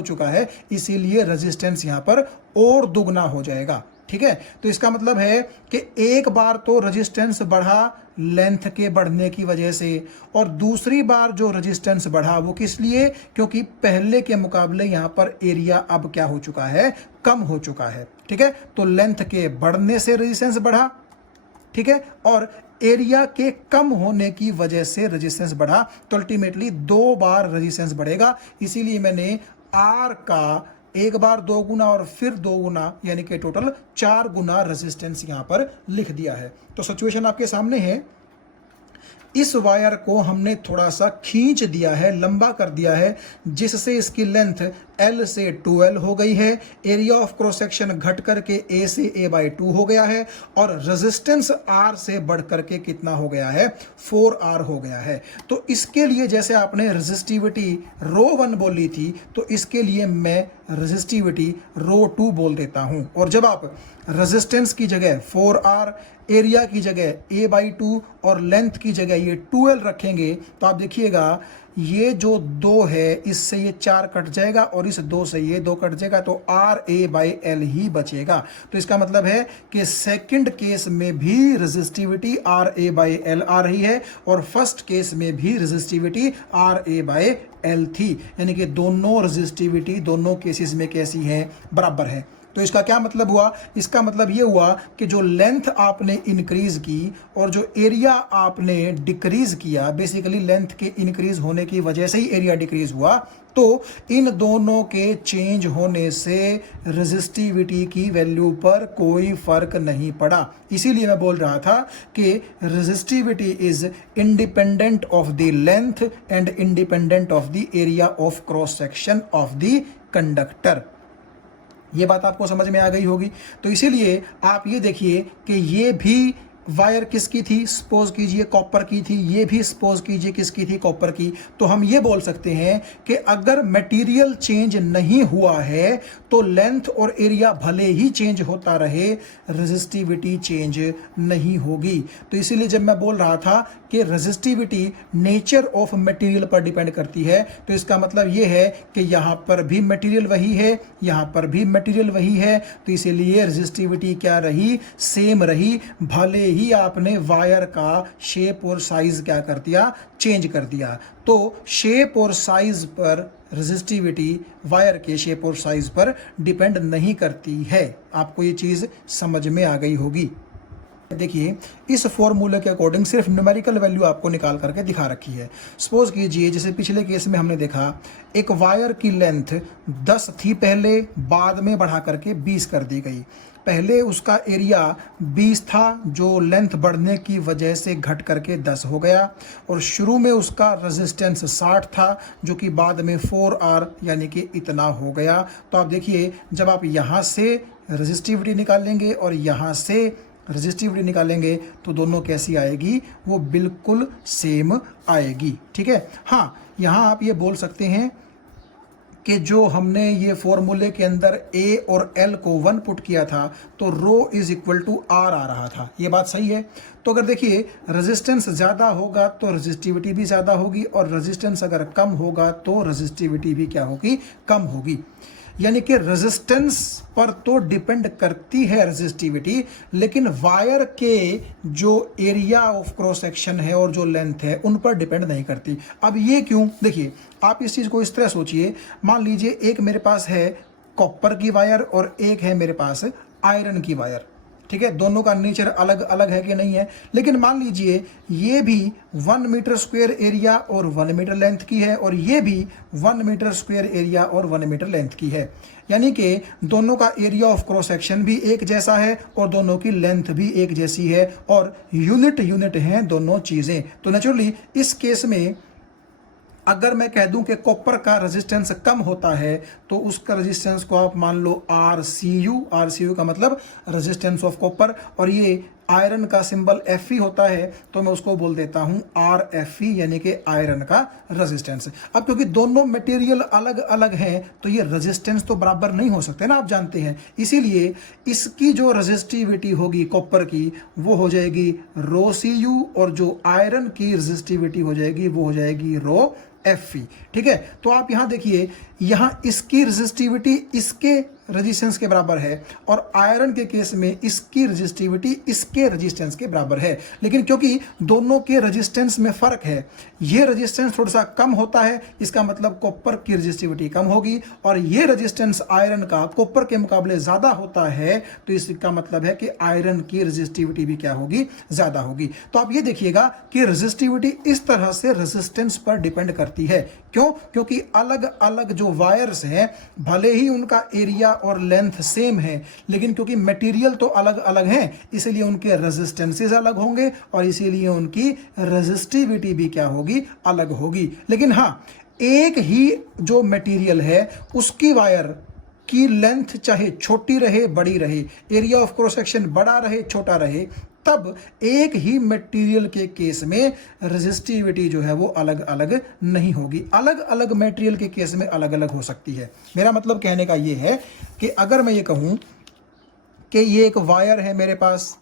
चुका है, इसीलिए रेजिस्टेंस यहां पर और दुगना हो जाएगा, ठीक है। तो इसका मतलब है कि एक बार तो रेजिस्टेंस बढ़ा लेंथ के बढ़ने की वजह से, और दूसरी बार जो रेजिस्टेंस बढ़ा वो किस लिए, क्योंकि पहले के मुकाबले यहां पर एरिया अब क्या हो चुका है, कम हो चुका है, ठीक है। तो लेंथ के बढ़ने से रेजिस्टेंस बढ़ा, ठीक है, और एरिया के कम होने की वजह से रेजिस्टेंस बढ़ा। तो अल्टीमेटली 2 बार रेजिस्टेंस बढ़ेगा। इसीलिए मैंने R का एक बार 2 गुना और फिर 2 गुना, यानी कि टोटल 4 गुना रेजिस्टेंस यहां पर लिख दिया है। तो सिचुएशन आपके सामने है, इस वायर को हमने थोड़ा सा खींच दिया है, लंबा कर दिया है, जिससे इसकी लेंथ L से 2L हो गई है। एरिया ऑफ क्रॉस सेक्शन घट करके A से A/2 हो गया है, और रेजिस्टेंस R से बढ़ करके कितना हो गया है, 4R हो गया है। तो इसके लिए जैसे आपने रेजिस्टिविटी ρ1 बोली थी, तो इसके लिए मैं रेजिस्टिविटी ρ2 बोल देता हूं। और जब आप रेजिस्टेंस की जगह 4R, एरिया की जगह A/2 और लेंथ की जगह ये 2L रखेंगे, तो आप देखिएगा ये जो 2 है इससे ये 4 कट जाएगा और इस 2 से ये 2 कट जाएगा, तो RA/L ही बचेगा। तो इसका मतलब है कि सेकंड केस में भी रेजिस्टिविटी RA/L आ रही है और फर्स्ट केस में भी रेजिस्टिविटी RA/L थी, यानी कि दोनों रेजिस्टिविटी दोनों केसेस में कैसी है, बराबर है। तो इसका क्या मतलब हुआ, इसका मतलब ये हुआ कि जो लेंथ आपने इंक्रीज की और जो एरिया आपने डिक्रीज किया, बेसिकली लेंथ के इंक्रीज होने की वजह से ही एरिया डिक्रीज हुआ, तो इन दोनों के चेंज होने से रेजिस्टिविटी की वैल्यू पर कोई फर्क नहीं पड़ा। इसीलिए मैं बोल रहा था कि resistivity is independent of the length and independent of the area of cross section of the conductor. ये बात आपको समझ में आ गई होगी। तो इसीलिए आप ये देखिए कि ये भी वायर किसकी थी, सपोज कीजिए कॉपर की थी, ये भी सपोज कीजिए किसकी थी, कॉपर की। तो हम ये बोल सकते हैं कि अगर मटेरियल चेंज नहीं हुआ है तो लेंथ और एरिया भले ही चेंज होता रहे, रेजिस्टिविटी चेंज नहीं होगी। तो इसीलिए जब मैं बोल रहा था कि रेजिस्टिविटी नेचर ऑफ मटेरियल पर डिपेंड करती है, तो इसका मतलब ये है कि यहाँ पर भी मटेरियल वही है, यहाँ पर भी मटेरियल वही है, तो इसीलिए रेजिस्टिविटी क्या रही, सेम रही, भले ही आपने वायर का शेप और साइज क्या कर दिया, चेंज कर दिया। तो शेप और साइज पर रेजिस्टिविटी वायर के शेप और साइज पर डिपेंड नहीं करती है। आपको ये चीज समझ में आ गई होगी। देखिए इस फॉर्मूले के अकॉर्डिंग सिर्फ न्यूमेरिकल वैल्यू आपको निकाल करके दिखा रखी है। सपोज कीजिए जैसे पिछले केस में हमने देखा, एक वायर की लेंथ 10 थी पहले, बाद में बढ़ा करके 20 कर दी गई। पहले उसका एरिया 20 था जो लेंथ बढ़ने की वजह से घट करके 10 हो गया, और शुरू में उसका रेजिस्टेंस 60 था जो कि बाद में 4R यानी कि इतना हो गया। तो आप देखिए जब आप यहाँ से रेजिस्टिविटी निकालेंगे और यहाँ से रेजिस्टिविटी निकालेंगे तो दोनों कैसी आएगी, वो बिल्कुल सेम आएगी। ठीक है। हाँ, यहाँ आप ये बोल सकते हैं कि जो हमने ये फॉर्मूले के अंदर A और L को 1 पुट किया था तो रो इज इक्वल टू R आ रहा था, ये बात सही है। तो अगर देखिए रेजिस्टेंस ज़्यादा होगा तो रेजिस्टिविटी भी ज़्यादा होगी, और रेजिस्टेंस अगर कम होगा तो रेजिस्टिविटी भी क्या होगी, कम होगी। यानी कि रेजिस्टेंस पर तो डिपेंड करती है रेजिस्टिविटी, लेकिन वायर के जो एरिया ऑफ क्रॉस सेक्शन है और जो लेंथ है उन पर डिपेंड नहीं करती। अब ये क्यों, देखिए आप इस चीज़ को इस तरह सोचिए, मान लीजिए एक मेरे पास है कॉपर की वायर और एक है मेरे पास आयरन की वायर। ठीक है, दोनों का नेचर अलग अलग है कि नहीं है, लेकिन मान लीजिए ये भी 1 मीटर स्क्वायर एरिया और 1 मीटर लेंथ की है, और ये भी 1 मीटर स्क्वायर एरिया और 1 मीटर लेंथ की है। यानी कि दोनों का एरिया ऑफ क्रॉस सेक्शन भी एक जैसा है और दोनों की लेंथ भी एक जैसी है, और यूनिट हैं दोनों चीज़ें। तो नेचुरली इस केस में अगर मैं कह दूं कि कॉपर का रेजिस्टेंस कम होता है तो उसका रेजिस्टेंस को आप मान लो RCU का मतलब रेजिस्टेंस ऑफ कॉपर, और ये आयरन का सिंबल Fe होता है तो मैं उसको बोल देता हूं RFE, यानी कि आयरन का रेजिस्टेंस। अब क्योंकि दोनों मटेरियल अलग अलग हैं तो ये रेजिस्टेंस तो बराबर नहीं हो सकते ना, आप जानते हैं, इसीलिए इसकी जो रेजिस्टिविटी होगी कॉपर की वो हो जाएगी ρCu, और जो आयरन की रेजिस्टिविटी हो जाएगी वो हो जाएगी ρFE। ठीक है, तो आप यहां देखिए, यहां इसकी रेजिस्टिविटी इसके रेजिस्टेंस के बराबर है, और आयरन के केस में इसकी रेजिस्टिविटी इसके रेजिस्टेंस के बराबर है। लेकिन क्योंकि दोनों के रेजिस्टेंस में फर्क है, ये रेजिस्टेंस थोड़ा सा कम होता है, इसका मतलब कॉपर की रेजिस्टिविटी कम होगी, और ये रेजिस्टेंस आयरन का कॉपर के मुकाबले ज्यादा होता है, तो इसका मतलब है कि आयरन की रेजिस्टिविटी भी क्या होगी, ज्यादा होगी। तो आप ये देखिएगा कि रेजिस्टिविटी इस तरह से रेजिस्टेंस पर डिपेंड करती है। क्यों? क्योंकि अलग अलग जो वायर्स हैं भले ही उनका एरिया और लेंथ सेम है, लेकिन क्योंकि मटेरियल तो अलग अलग हैं इसलिए उनके रेजिस्टेंसेस अलग होंगे, और इसीलिए उनकी रेजिस्टिविटी भी क्या होगी, अलग होगी। लेकिन हाँ, एक ही जो मटेरियल है उसकी वायर की लेंथ चाहे छोटी रहे बड़ी रहे, एरिया ऑफ क्रॉस सेक्शन बड़ा रहे छोटा रहे, तब एक ही मटेरियल के केस में रेजिस्टिविटी जो है वो अलग अलग नहीं होगी। अलग अलग मटेरियल के केस में अलग अलग हो सकती है। मेरा मतलब कहने का ये है कि अगर मैं ये कहूँ कि ये एक वायर है मेरे पास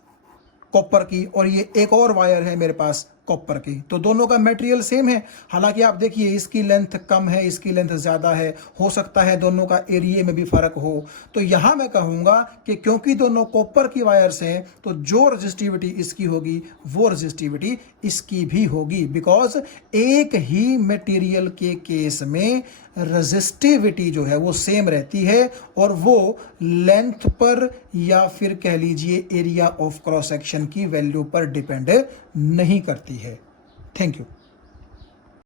कॉपर की और ये एक और वायर है मेरे पास कॉपर की, तो दोनों का मटेरियल सेम है। हालांकि आप देखिए इसकी लेंथ कम है, इसकी लेंथ ज़्यादा है, हो सकता है दोनों का एरिया में भी फर्क हो। तो यहाँ मैं कहूँगा कि क्योंकि दोनों कॉपर की वायर्स हैं तो जो रेजिस्टिविटी इसकी होगी वो रेजिस्टिविटी इसकी भी होगी, बिकॉज एक ही मटेरियल के केस में रेजिस्टिविटी जो है वो सेम रहती है, और वो लेंथ पर या फिर कह लीजिए एरिया ऑफ क्रॉस सेक्शन की वैल्यू पर डिपेंड नहीं करती है। Thank you.